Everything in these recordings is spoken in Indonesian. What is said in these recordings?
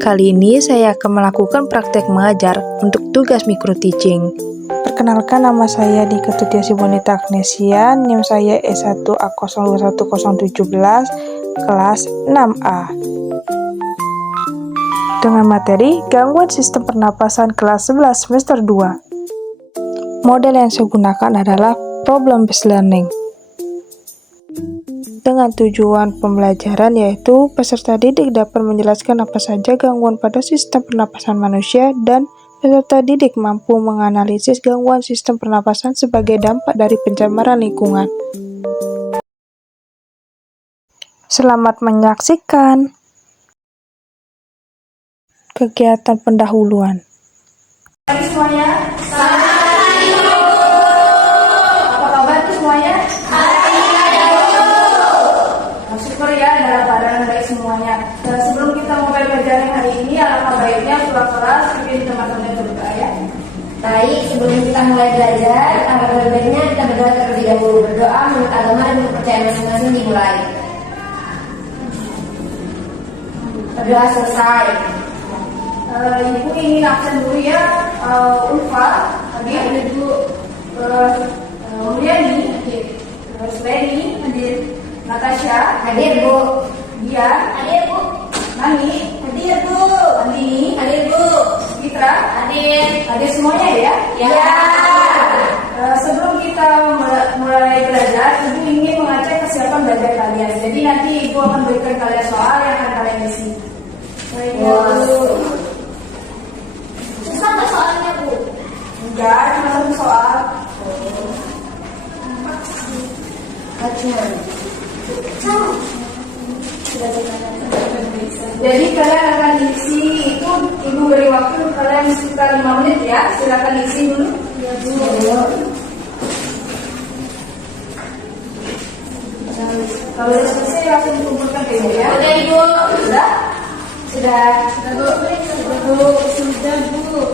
Kali ini saya akan melakukan praktek mengajar untuk tugas micro teaching. Perkenalkan, nama saya Dika Tutiasi Bonita Agnesia, NIM saya E1A021017, kelas 6A. Dengan materi gangguan sistem pernapasan kelas 11 semester 2. Model yang saya gunakan adalah problem based learning. Dengan tujuan pembelajaran yaitu peserta didik dapat menjelaskan apa saja gangguan pada sistem pernapasan manusia dan peserta didik mampu menganalisis gangguan sistem pernapasan sebagai dampak dari pencemaran lingkungan. Selamat menyaksikan kegiatan pendahuluan. Hai semuanya. Apa kabar semuanya? Syukur ya, dalam keadaan baik semuanya. Sebelum kita mulai pelajaran hari ini, alangkah baiknya pulang kelas pimpin teman-teman berdoa ya. Baik, sebelum kita mulai belajar, alangkah baiknya kita berdoa terlebih dahulu. Berdoa menurut agama dan kepercayaan masing-masing dimulai. Berdoa selesai. Ibu ingin absen dulu ya. Ulfa, hadir. Ibu Mulyani, hadir. Sweni, hadir. Natasha, Hadir, Bu. Dian, Hadir, Bu. Nani, Hadir, Bu. Andini, Hadir, Bu. Fitra, Hadir. hadir semuanya ya. Ya. Sebelum kita mulai belajar, Ibu ingin mengecek kesiapan belajar kalian. Jadi nanti Ibu akan berikan kalian soal yang akan kalian isi. Susah nggak soalnya, Bu? Enggak, cuma satu soal. Jadi kalian akan isi itu, Ibu beri waktu kalian sekitar 5 menit ya. Silakan isi dulu. Ya, Bu. Kalau sudah selesai langsung kumpulkan ke Ibu ya. Udah, Ibu. Sudah? Sudah. Sudah, Bu.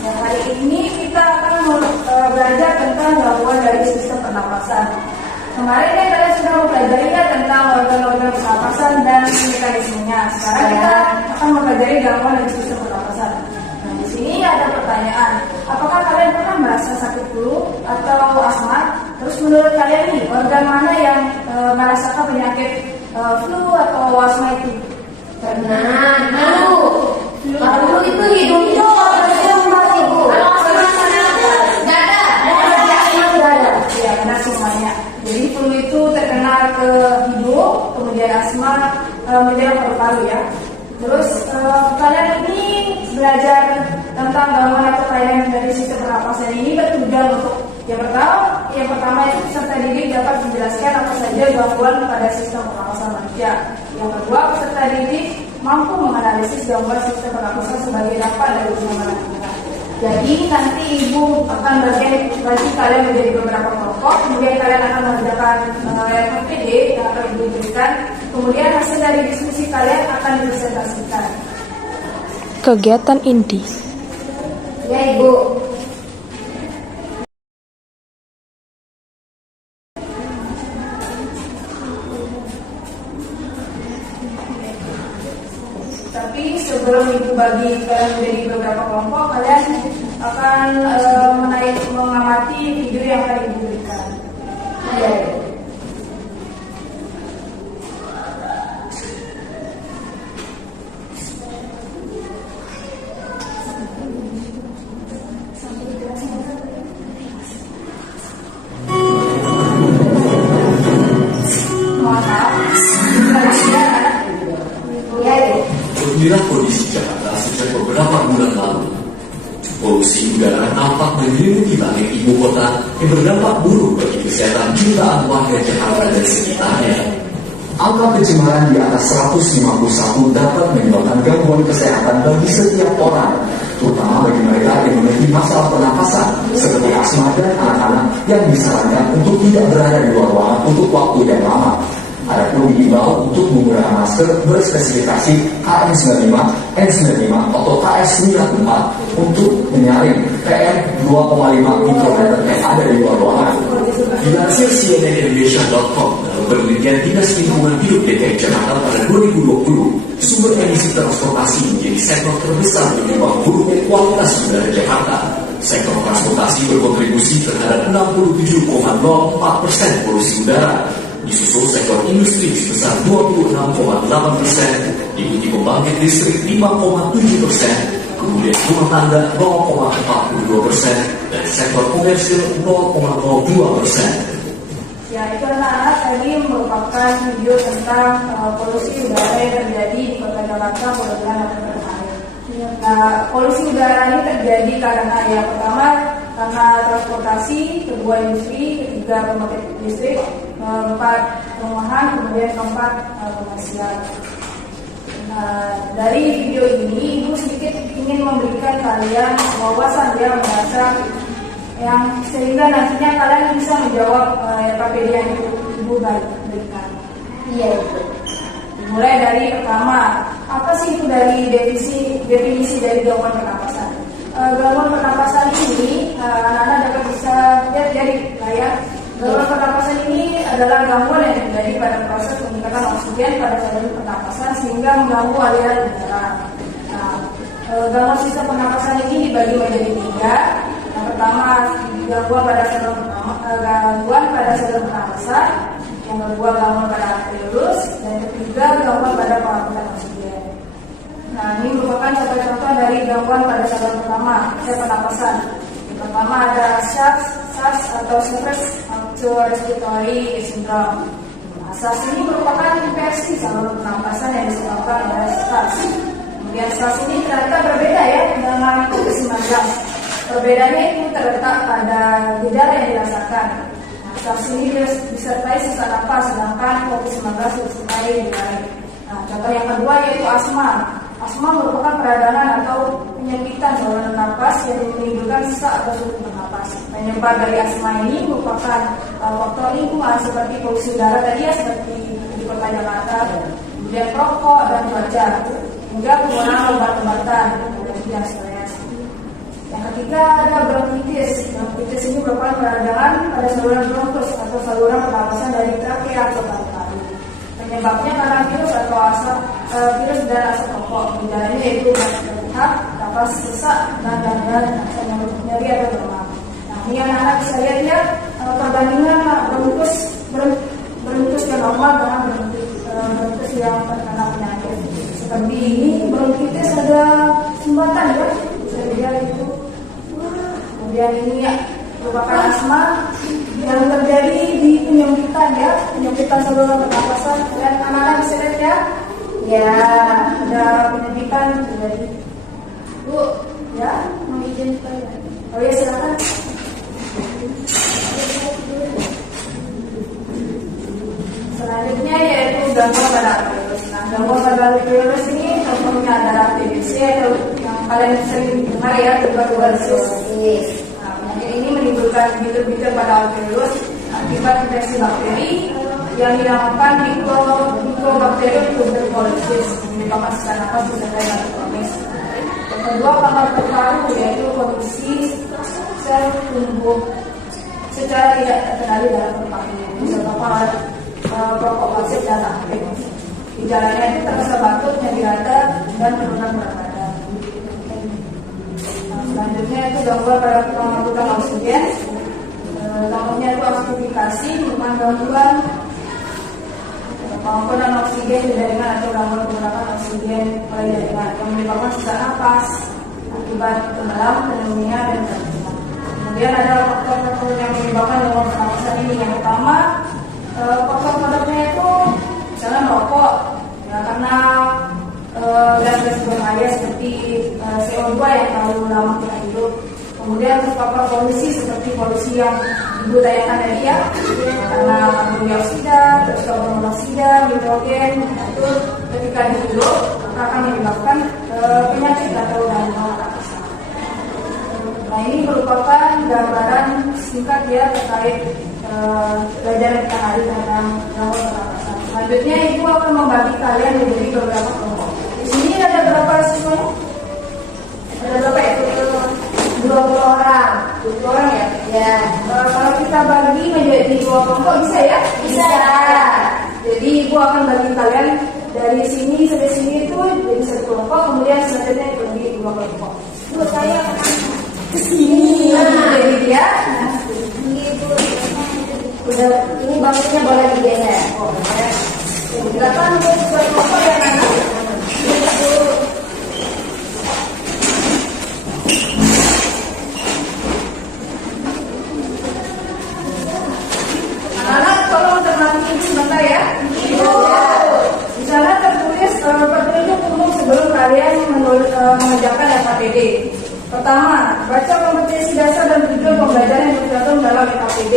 Nah, hari ini kita akan belajar tentang gangguan dari sistem pernapasan. Kemarin kan kalian sudah mempelajari ya tentang organ-organ pernapasan dan mekanismenya. Sekarang kita akan mempelajari gangguan dari sistem pernapasan. Nah, di sini ada pertanyaan. Apakah kalian pernah merasa sakit flu atau asma? Terus menurut kalian nih, organ mana yang merasakan penyakit flu atau asma itu? Pernah. Lalu itu hidungnya masih, Bu. Ya, benar semuanya. Jadi flu itu terkena ke hidung, kemudian asma menyerang paru-paru ya. Terus kalian ini belajar tentang gangguan atau kelainan dari sistem pernapasan ini bertujuan untuk yang pertama itu peserta didik dapat menjelaskan apa saja gangguan pada sistem pernapasan manusia. Yang kedua, peserta didik mampu menganalisis gangguan sistem pernapasan sebagai dampak dari pencemaran lingkungan. Jadi nanti Ibu akan bagi kalian menjadi beberapa kelompok, kemudian kalian akan mengerjakan RPD yang akan Ibu berikan, kemudian hasil dari diskusi kalian akan dipresentasikan. Kegiatan inti. Ya, Ibu. Tapi sebelum Ibu bagi kalian menjadi beberapa kelompok, kalian akan mengamati video yang akan Ibu berikan. Ya. Inilah kondisi Jakarta sejak beberapa bulan lalu. Polusi udara tampak menyelimuti langit ibu kota yang berdampak buruk bagi kesehatan jutaan warga Jakarta dan sekitarnya. Angka pencemaran di atas 151 dapat menyebabkan gangguan kesehatan bagi setiap orang, terutama bagi mereka yang memiliki masalah pernapasan seperti asma dan anak-anak yang disarankan untuk tidak berada di luar ruangan untuk waktu yang lama. Adapun diimbau untuk menggunakan masker berspesifikasi KN95, N95 atau KS94 untuk menyaring PM2,5 mikrometer yang ada di luar ruangan. Dilansir cnnindonesia.com, penelitian Dinas Lingkungan Hidup DKI Jakarta pada 2020, sumber emisi transportasi menjadi sektor terbesar penyumbang buruknya kualitas udara Jakarta. Sektor transportasi berkontribusi terhadap 67,04% polusi udara, disusul sektor industri sebesar 26,8%, diikuti pembangkit listrik 5,7%, kemudian rumah tangga 0,42%, dan sektor komersil 0,02%. Ya, itu anak-anak tadi merupakan video tentang polusi udara yang terjadi di Kota Jakarta pada bulan November kemarin. Nah, polusi udara ini terjadi karena yang pertama karena transportasi, kedua industri, ketiga pembangkit listrik, keempat perumahan, kemudian keempat komersial. Dari video ini, Ibu sedikit ingin memberikan kalian wawasan ya mendasar yang sehingga nantinya kalian bisa menjawab PPD yang Ibu berikan. Iya. Mulai dari pertama, apa sih itu dari definisi dari gangguan pernapasan? Gangguan pernapasan ini anak-anak dapat bisa lihat dari layar. Gangguan pernapasan ini adalah gangguan yang terjadi pada proses peningkatan oksigen pada saluran pernapasan sehingga mengganggu aliran udara. Nah, gangguan sistem pernapasan ini dibagi menjadi tiga. Yang pertama gangguan pada saluran pernapasan, yang kedua gangguan pada alveolus, dan ketiga gangguan pada pengaturan oksigen. Nah, ini merupakan contoh-contoh dari gangguan pada saluran pernapasan. Yang pertama ada SARS atau Surface Respiratory Syndrome. Nah, SARS ini merupakan infeksi saluran pernapasan yang disebabkan oleh SARS. Kemudian SARS ini ternyata berbeda ya dengan COVID-19. Perbedaannya itu terletak pada gejala yang dirasakan. Nah, SARS ini disertai sesak napas, sedangkan COVID-19 disertai diare. Nah, contoh yang kedua yaitu asma. Asma merupakan peradangan atau penyempitan saluran napas yang menimbulkan sesak atau sulit bernapas. Penyebab dari asma ini merupakan faktor lingkungan seperti polusi udara tadi ya, seperti di Kota Jakarta, kemudian rokok dan cuaca, hingga penggunaan obat-obatan dan stres. Yang ketiga ada bronkitis. Bronkitis ini merupakan peradangan pada saluran bronkus atau saluran pernapasan dari trakea atau paru-paru. Penyebabnya karena virus atau virus dan asap rokok. Gejalanya yaitu batuk berhak, napas sesak, dan nyeri atau demam. Nah, ini anak-anak bisa lihat ya perbandingan bronkitis yang normal dengan bronkitis yang terkena penyakit. Seperti ini bronkitis ada sumbatan ya, bisa dilihat itu. Kemudian ini ya merupakan asma yang terjadi di penyempitan ya, penyempitan saluran pernapasan. Dan anak-anak bisa lihat ya, ya ada penyempitan terjadi. Bu, ya mau izin ya. Oh ya silakan. Selanjutnya yaitu gangguan pada alveolus. Nah, gangguan pada alveolus ini contohnya adalah TBC atau yang kalian sering dengar ya, tuberkulosis. Nah, penyakit ini menimbulkan bintik-bintik pada alveolus akibat infeksi bakteri yang dinamakan Mycobacterium tuberculosis, menyebabkan sesak napas disertai batuk kronis. Yang kedua, kanker paru yaitu kondisi sel tumbuh secara tidak terkendali dalam paru disebabkan oleh perokok pasif dan aktif. Gejalanya itu terasa batuk, nyeri dada, dan penurunan berat badan. Nah, selanjutnya itu gangguan pada pengaturan oksigen. Contohnya itu acidifikasi, merupakan gangguan pengampunan oksigen di jaringan atau gangguan pengurangan oksigen pada jaringan yang menyebabkan sesak napas akibat tenggelam, pneumonia, dan jantung. Kemudian ada faktor-faktor yang menyebabkan gangguan pernapasan ini. Yang pertama, faktor-faktornya itu misalnya merokok ya, karena gas-gas berbahaya seperti CO2 yang terlalu lama kita hidup. Kemudian faktor polusi seperti polusi yang Ibu tanyakan tadi ya, karena karbon dioksida, terus karbon monoksida, nitrogen, itu ketika dihirup maka akan menyebabkan penyakit atau gangguan pernapasan. Nah, ini merupakan gambaran singkat ya terkait pelajaran kita hari tentang gangguan pernapasan. Selanjutnya Ibu akan membagi kalian menjadi beberapa kelompok. Di sini ada berapa siswanya? Ada berapa ya? 20 orang. 20 orang ya. Ya, Kalau kita bagi menjadi 2 kelompok bisa ya? bisa. Jadi ibu akan bagi kalian dari sini sampai sini itu jadi 1 kelompok, kemudian selanjutnya dibagi 2 kelompok. Bu, saya akan kesini. Jadi dia, Udah, ini bangkunya boleh digeser. oh ya. Silakan untuk 2 kelompok ya kan? Anak-anak tolong cermati sebentar ya. Di sana tertulis petunjuk umum sebelum kalian mengerjakan FKPD. Pertama, baca kompetensi dasar dan tujuan pembelajaran yang tercantum dalam FKPD.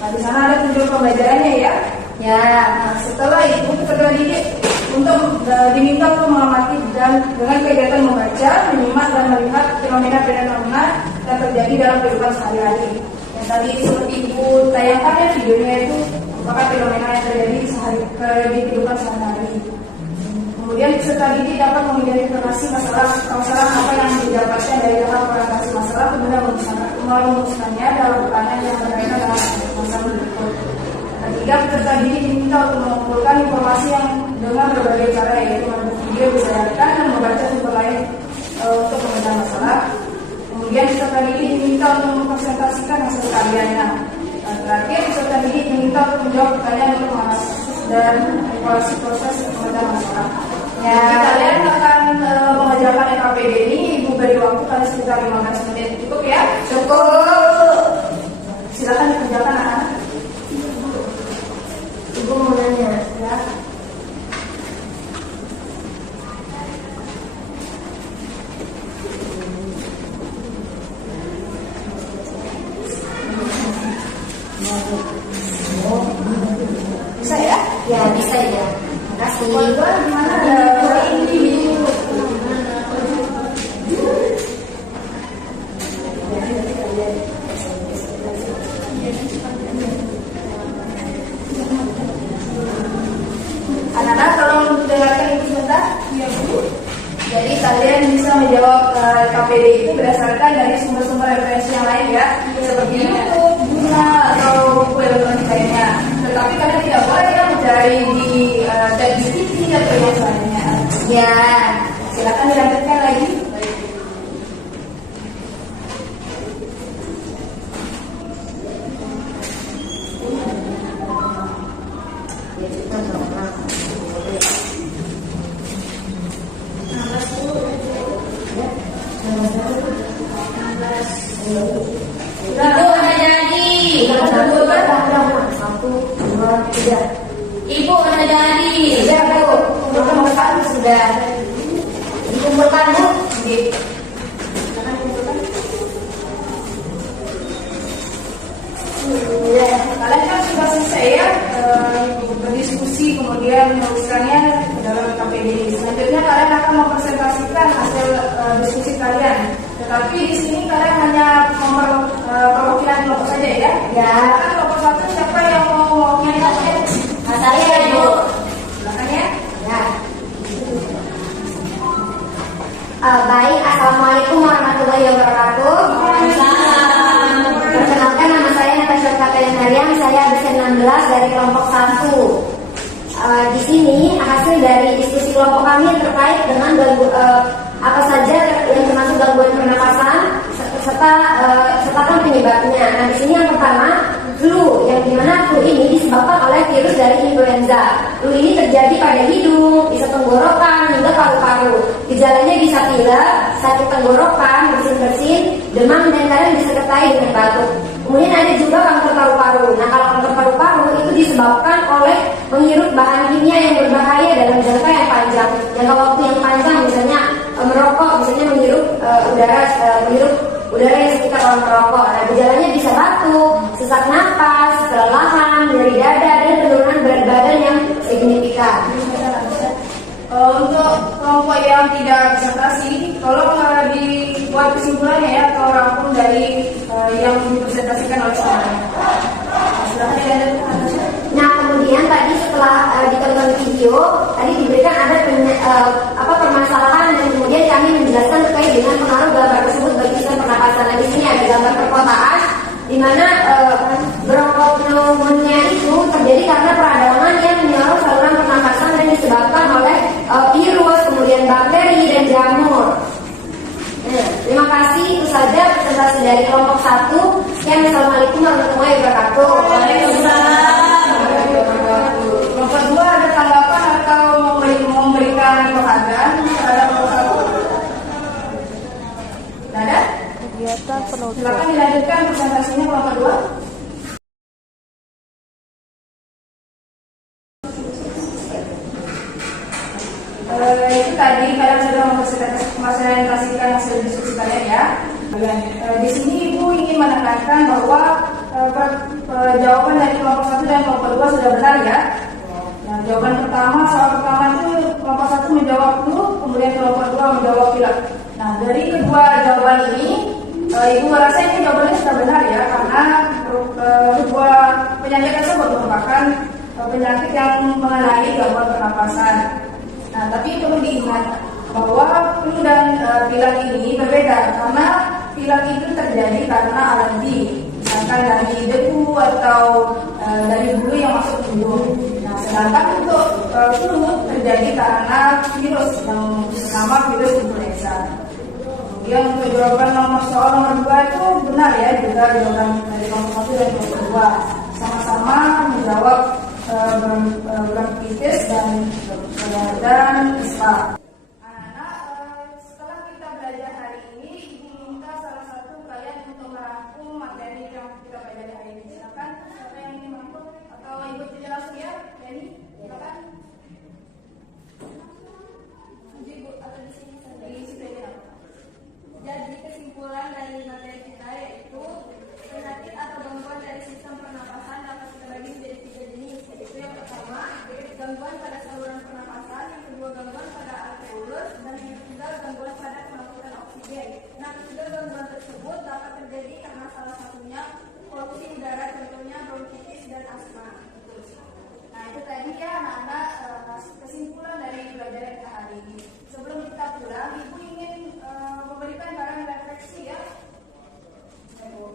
Nah, di sana ada tujuan pembelajarannya ya. Ya, Nah, setelah itu peserta didik untuk diminta untuk mengamati dan dengan kegiatan membaca, menyimak dan melihat fenomena-fenomena yang terjadi dalam kehidupan sehari-hari. Yang tadi seperti ibu tayangkan ya videonya itu merupakan fenomena yang terjadi di kehidupan sehari-hari. Kemudian peserta didik dapat mengidentifikasi masalah apa yang didapatkan dari dalam orientasi masalah, kemudian merumuskannya dalam pertanyaan yang berkaitan dengan masalah berikut. Ketiga, peserta didik diminta untuk mengumpulkan informasi yang dengan berbagai cara, yaitu menulis video, berdasarkan dan membaca sumber lain untuk memecah masalah. Kemudian peserta didik diminta untuk mempresentasikan hasil karyanya. Dan terakhir, peserta didik diminta untuk menjawab pertanyaan untuk menganalisis dan evaluasi proses memecah masalah. Ya. Jadi kalian akan mengerjakan FKPD ini, ibu beri waktu kalian sekitar 15 menit. Cukup ya? cukup. Silakan dikerjakan anak-anak. Ibu mau nanya. Ya. Bisa ya? Ya, bisa ya. Terima kasih. Gimana ada ini? Anak-anak tolong dengarkan ibu sebentar. Iya bu. Jadi kalian bisa menjawab KPD itu berdasarkan dari sumber-sumber referensi yang lain ya, seperti YouTube, jurnal atau buku elektronik lainnya. Tetapi kalian tidak boleh ya mencari di ChatGPT atau yang lainnya. Ya, Silakan dilanjutkan lagi. Ibu udah jadi. Satu, dua, tiga. Ibu udah jadi. Ya, Bu. Kumpulkan sudah. Dikumpulkan, Bu. Kalian kan sudah selesai ya berdiskusi kemudian menuliskannya dalam KPD. Selanjutnya kalian akan mempresentasikan hasil diskusi kalian. Tetapi di sini kalian hanya perwakilan kelompok saja ya. Ya. Kan kelompok 1 siapa yang mau mewakili kalian? Nah, saya, Ibu. Silakan ya. Ya. Baik, Assalamualaikum warahmatullahi wabarakatuh. Perkenalkan, nama saya Natasha Katalin Mariam. Saya absen 16 dari kelompok 1. Di sini hasil dari diskusi kelompok kami terkait dengan apa saja yang termasuk gangguan pernapasan serta penyebabnya. Nah, di sini yang pertama flu, yang dimana flu ini disebabkan oleh virus dari influenza. Flu ini terjadi pada hidung, bisa tenggorokan hingga paru-paru. Gejalanya bisa pilek, sakit tenggorokan, bersin-bersin, demam, dan kadang disertai dengan batuk. Kemudian ada juga kanker paru-paru. Nah, kalau kanker paru-paru itu disebabkan oleh menghirup bahan kimia yang berbahaya dalam jangka yang panjang. Jangka waktu yang panjang, misalnya merokok, misalnya menghirup udara yang sekitar orang merokok. Nah, gejalanya bisa batuk, sesak napas, kelelahan, nyeri dada, dan penurunan berat badan yang signifikan. Untuk kelompok yang tidak presentasi, tolong dibuat kesimpulannya ya atau rangkum dari yang dipresentasikan oleh semuanya. Silahkan dilanjutkan. Nah, kemudian tadi setelah ditonton video, tadi diberikan ada permasalahan, dan kemudian kami menjelaskan terkait dengan pengaruh gambar tersebut bagi sistem pernapasan. Nah, di sini ada gambar Itu tadi kalian sudah mempresentasikan hasil diskusi kalian ya. Di sini Ibu ingin menekankan bahwa jawaban dari kelompok 1 dan kelompok 2 sudah benar ya. Nah, jawaban pertama, soal pertama itu kelompok 1 menjawab flu, kemudian kelompok 2 menjawab pilek. Nah, dari kedua jawaban ini, Ibu merasa ini jawabannya sudah benar ya, karena kedua penyakit tersebut merupakan penyakit yang mengenai gangguan pernapasan. Nah, tapi perlu diingat bahwa flu dan pilek ini berbeda, karena pilek itu terjadi karena alergi, misalkan dari debu atau dari bulu yang masuk ke hidung. Nah, sedangkan untuk flu terjadi karena virus yang bernama virus influenza. Kemudian untuk jawaban soal nomor 2 itu benar ya, juga jawaban dari kelompok 1 dan kelompok 2 sama-sama menjawab bronkitis dan ispa. Anak-anak, setelah kita belajar hari ini, Ibu minta salah satu kalian untuk merangkum materi yang kita pelajari hari ini. Silakan, siapa yang ingin merangkum atau Ibu tidak langsung ya, Denny, silakan. Ibu atau di sini saja. Di situ aja. Jadi kesimpulan dari materi kita yaitu penyakit atau gangguan dari sistem pernapasan dapat kita bagi menjadi 3 jenis. Yaitu yang pertama, gangguan pada saluran pernapasan, yang kedua gangguan pada alveolus, dan yang ketiga gangguan pada kemampuan oksigen. Nah, ketiga gangguan tersebut dapat terjadi karena salah satunya polusi udara, contohnya bronkitis dan asma. Nah, itu tadi ya anak-anak kesimpulan dari pelajaran kita hari ini. Sebelum kita pulang, Ibu ingin memberikan barang refleksi ya. Ibu.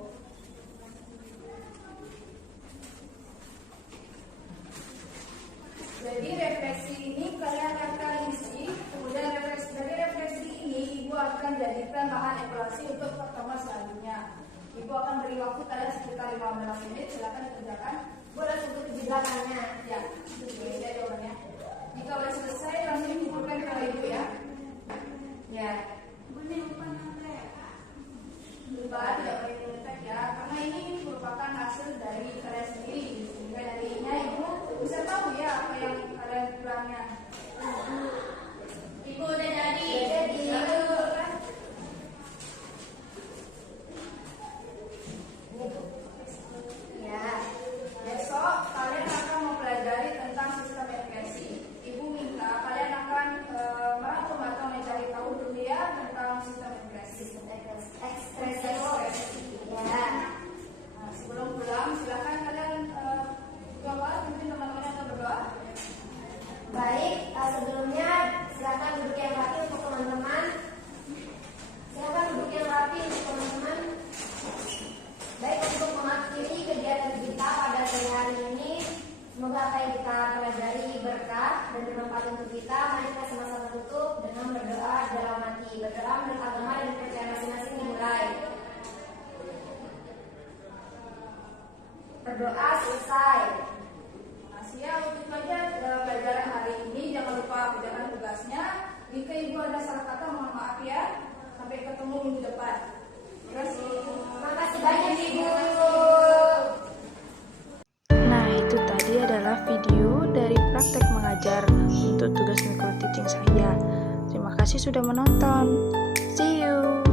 Jadi refleksi ini kalian akan isi, kemudian dari refleksi ini Ibu akan jadikan bahan evaluasi untuk pertemuan selanjutnya. Ibu akan beri waktu kalian sekitar 15 menit, silakan dikerjakan. Boleh sebut di belakangnya. Ya, selesai jawabannya. Jika sudah selesai, langsung dikumpulkan ke Ibu ya. Ya. Lupa tidak boleh mengetek ya, karena ini merupakan hasil dari kalian sendiri. Sehingga nantinya Ibu bisa tahu ya apa yang kalian kurangnya. Ibu udah jadi. Ya. Besok kalian akan mempelajari tentang sistem ekspresi. Ibu minta kalian akan merangkum atau mencari tahu dulu ya tentang sistem ekspresi. Ekspresi. Ya. Nah, sebelum pulang silakan kalian berdoa, mungkin teman-teman yang akan berdoa. Baik, sebelumnya silakan duduk yang rapi untuk teman-teman. Silakan duduk yang rapi untuk teman-teman. Baik, untuk mengakhiri kegiatan kita pada sore hari ini, semoga apa yang kita pelajari berkah dan bermanfaat untuk kita. Mari kita sama-sama tutup dengan berdoa dalam hati. Berdoa menurut agama dan percaya masing-masing dimulai. Berdoa selesai. Asia, untuk saja pelajaran hari ini. Jangan lupa kerjakan tugasnya. Jika Ibu ada salah kata, mohon maaf ya. Sampai ketemu minggu depan. Terima kasih. Terima kasih banyak Ibu. Nah, itu tadi adalah video dari praktek mengajar untuk tugas micro teaching saya. Terima kasih sudah menonton. See you.